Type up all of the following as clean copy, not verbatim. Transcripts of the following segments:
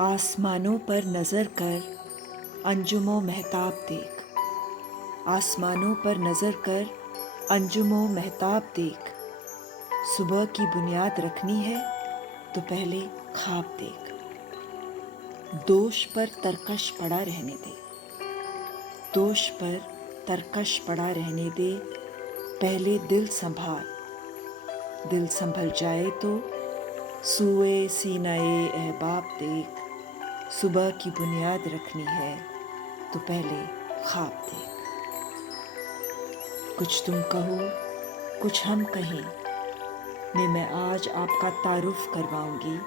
आसमानों पर नज़र कर, अंजुमों महताब देख। आसमानों पर नज़र कर, अंजुमों महताब देख। सुबह की बुनियाद रखनी है तो पहले ख्वाब देख। दोष पर तरकश पड़ा रहने दे, दोष पर तरकश पड़ा रहने दे। पहले दिल संभाल, दिल संभल जाए तो सूए सीनाए अहबाब देख। सुबह की बुनियाद रखनी है तो पहले ख्वाब देख। कुछ तुम कहो कुछ हम कहें में मैं आज आपका तारुफ करवाऊंगी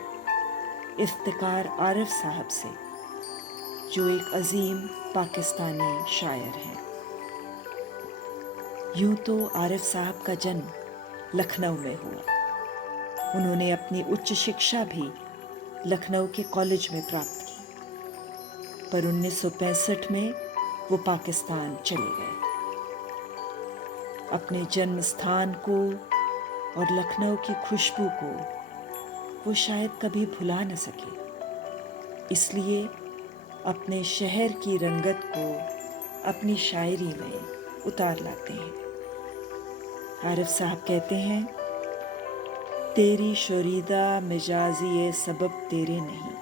इफ्तिकार आरिफ साहब से, जो एक अजीम पाकिस्तानी शायर हैं। यूं तो आरिफ साहब का जन्म लखनऊ में हुआ। उन्होंने अपनी उच्च शिक्षा भी लखनऊ के कॉलेज में प्राप्त की, पर 1965 में वो पाकिस्तान चले गए। अपने जन्म स्थान को और लखनऊ की खुशबू को वो शायद कभी भुला न सके, इसलिए अपने शहर की रंगत को अपनी शायरी में उतार लाते हैं। आरिफ साहब कहते हैं, तेरी शोरीदा मिजाजी ए सबब तेरे नहीं,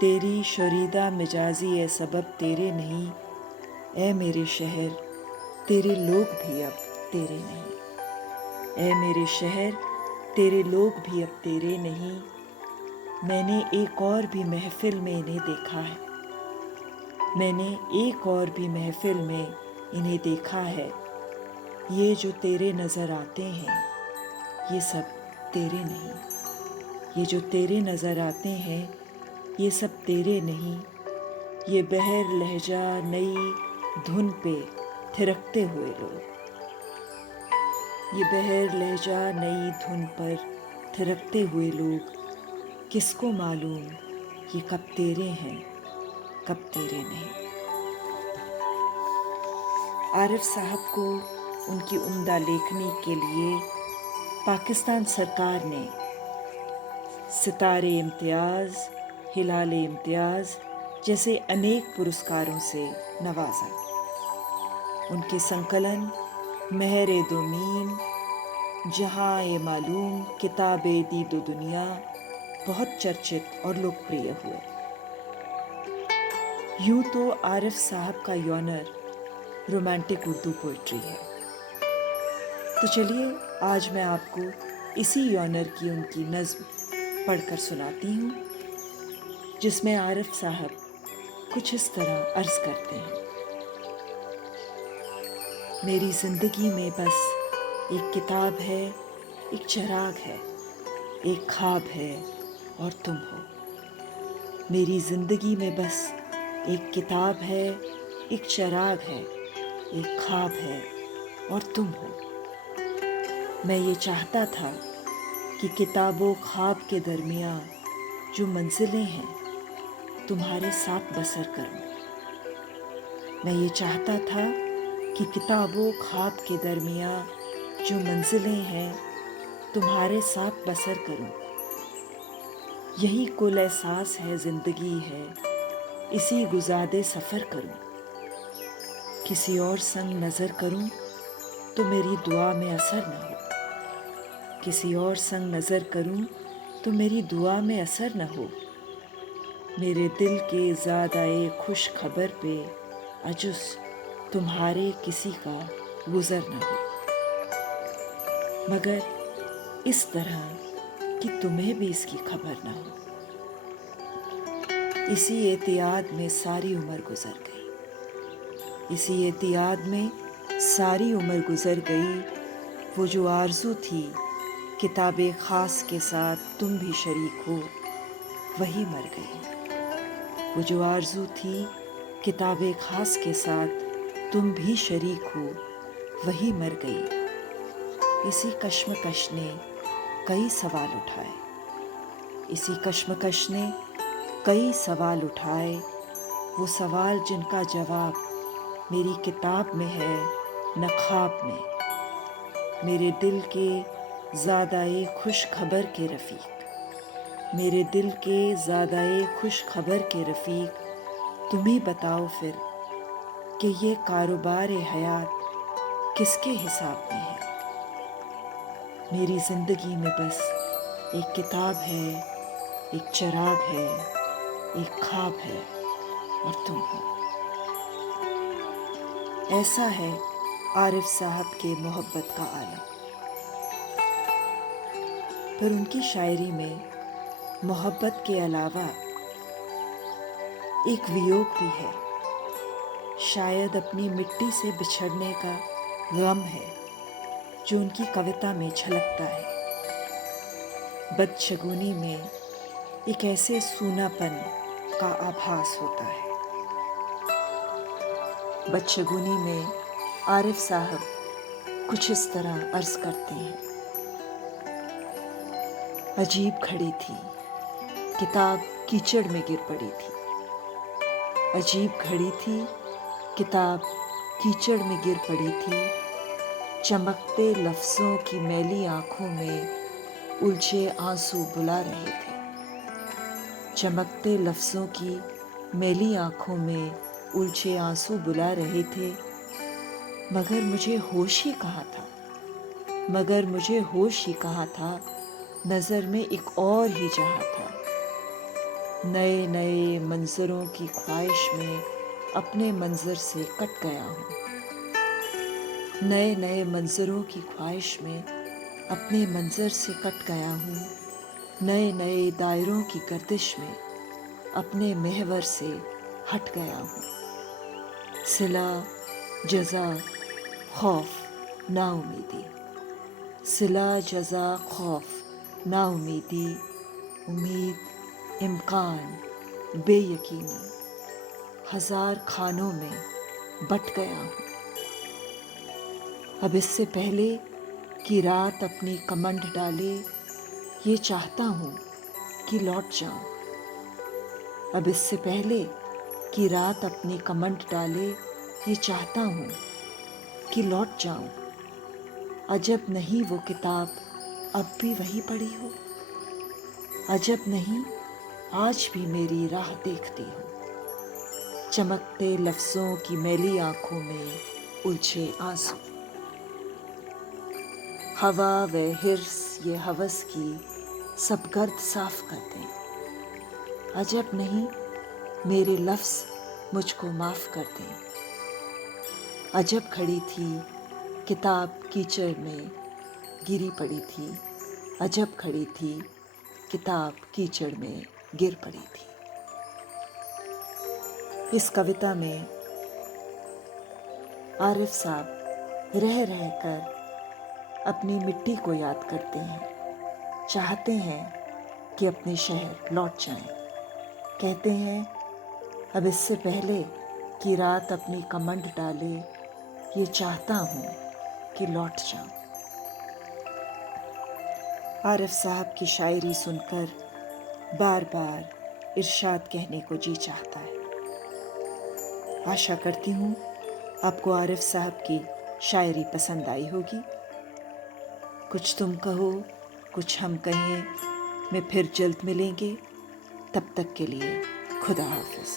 तेरी शोरीदा मिजाजी ए सबब तेरे नहीं। ए मेरे शहर तेरे लोग भी अब तेरे नहीं, ए मेरे शहर तेरे लोग भी अब तेरे नहीं। मैंने एक और भी महफिल में इन्हें देखा है, मैंने एक और भी महफिल में इन्हें देखा है। ये जो तेरे नज़र आते हैं ये सब तेरे नहीं, ये जो तेरे नज़र आते हैं ये सब तेरे नहीं। ये बहर लहजा नई धुन पे थिरकते हुए लोग, ये बहर लहजा नई धुन पर थिरकते हुए लोग। किसको मालूम ये कब तेरे हैं कब तेरे नहीं। आरिफ साहब को उनकी उम्दा लेखनी के लिए पाकिस्तान सरकार ने सितारे इम्तियाज़, हिलाले इम्तियाज़ जैसे अनेक पुरस्कारों से नवाजा। उनके संकलन महरे दो मीम, जहाँ ए मालूम, किताबे दी दो दुनिया बहुत चर्चित और लोकप्रिय हुए। यूं तो आरिफ साहब का यॉनर रोमांटिक उर्दू पोइट्री है, तो चलिए आज मैं आपको इसी यॉनर की उनकी नज़्म पढ़कर सुनाती हूँ, जिसमें आरिफ साहब कुछ इस तरह अर्ज करते हैं। मेरी ज़िंदगी में बस एक किताब है, एक चिराग है, एक ख्वाब है और तुम हो। मेरी ज़िंदगी में बस एक किताब है, एक चिराग है, एक ख्वाब है और तुम हो। मैं ये चाहता था कि किताबों ख्वाब के दरमियाँ जो मंजिलें हैं तुम्हारे साथ बसर करूं। मैं ये चाहता था कि किताबों ख्वाब के दरमियाँ जो मंजिलें हैं तुम्हारे साथ बसर करूं। यही कुल एहसास है ज़िंदगी है, इसी गुज़ादे सफ़र करूं। किसी और संग नज़र करूं तो मेरी दुआ में असर न हो, किसी और संग नज़र करूं तो मेरी दुआ में असर न हो। मेरे दिल के ज़्यादाए खुश खबर पे अजुस तुम्हारे किसी का गुज़र न हो, मगर इस तरह कि तुम्हें भी इसकी खबर न हो। इसी एहतियात में सारी उम्र गुज़र गई, इसी एहतियात में सारी उम्र गुज़र गई। वो जो आरज़ू थी किताबे ख़ास के साथ तुम भी शरीक हो, वही मर गई। वो जो आरज़ू थी किताबे ख़ास के साथ तुम भी शरीक हो, वही मर गई। इसी कश्मकश ने कई सवाल उठाए, इसी कश्मकश ने कई सवाल उठाए। वो सवाल जिनका जवाब मेरी किताब में है न ख्वाब में। मेरे दिल के ज़्यादाए खुश खबर के रफ़ीक, میرے دل کے زیادہ خوش خبر کے رفیق، تم ہی بتاؤ پھر کہ یہ کاروبار حیات کس کے حساب میں ہے؟ میری زندگی میں بس ایک کتاب ہے، ایک چراغ ہے، ایک خواب ہے، اور تم ہو۔ ایسا ہے عارف صاحب کے محبت کا عالم۔ پر ان کی شاعری میں محبت کے علاوہ ایک ویوگ بھی ہے، شاید اپنی مٹی سے بچھڑنے کا غم ہے جو ان کی کویتا میں چھلکتا ہے۔ بدشگونی میں ایک ایسے سونا پن کا آبھاس ہوتا ہے۔ بدشگونی میں عارف صاحب کچھ اس طرح عرض کرتے ہیں: عجیب کھڑی تھی، کتاب کیچڑ میں گر پڑی تھی۔ عجیب کھڑی تھی، کتاب کیچڑ میں گر پڑی تھی، چمکتے لفظوں کی میلی آنکھوں میں الجھے آنسو بلا رہے تھے۔ چمکتے لفظوں کی میلی آنکھوں میں الجھے آنسو بلا رہے تھے، مگر مجھے ہوش ہی کہاں تھا، مگر مجھے ہوش ہی کہاں تھا، نظر میں ایک اور ہی جہاں تھا۔ نئے نئے منظروں کی خواہش میں اپنے منظر سے کٹ گیا ہوں، نئے نئے منظروں کی خواہش میں اپنے منظر سے کٹ گیا ہوں، نئے نئے دائروں کی گردش میں اپنے محور سے ہٹ گیا ہوں۔ صلہ، جزا، خوف، نا امیدی، صلہ، جزا، خوف، نا امیدی، امید، امکان، بے یقینی، ہزار خانوں میں بٹ گیا ہوں۔ اب اس سے پہلے کہ رات اپنی کمنڈ ڈالے، یہ چاہتا ہوں کہ لوٹ جاؤں۔ اب اس سے پہلے کہ رات اپنی کمنڈ ڈالے، یہ چاہتا ہوں کہ لوٹ جاؤں۔ عجب نہیں وہ کتاب اب بھی وہیں پڑی ہو، عجب نہیں آج بھی میری راہ دیکھتی ہو، چمکتے لفظوں کی میلی آنکھوں میں الجھے آنسو۔ ہوا و حرص یہ ہوس کی سب گرد صاف کر دیں، عجب نہیں میرے لفظ مجھ کو معاف کر دیں۔ عجب کھڑی تھی، کتاب کیچڑ میں گری پڑی تھی، عجب کھڑی تھی، کتاب کیچڑ میں گر پڑی تھی۔ اس کویتا میں عارف صاحب رہ رہ کر اپنی مٹی کو یاد کرتے ہیں، چاہتے ہیں کہ اپنے شہر لوٹ جائیں، کہتے ہیں اب اس سے پہلے کہ رات اپنی کمنڈ ڈالے، یہ چاہتا ہوں کہ لوٹ جاؤں۔ عارف صاحب کی شاعری سن کر بار بار ارشاد کہنے کو جی چاہتا ہے۔ آشا کرتی ہوں آپ کو عارف صاحب کی شاعری پسند آئی ہوگی۔ کچھ تم کہو، کچھ ہم کہیں میں پھر جلد ملیں گے، تب تک کے لیے خدا حافظ۔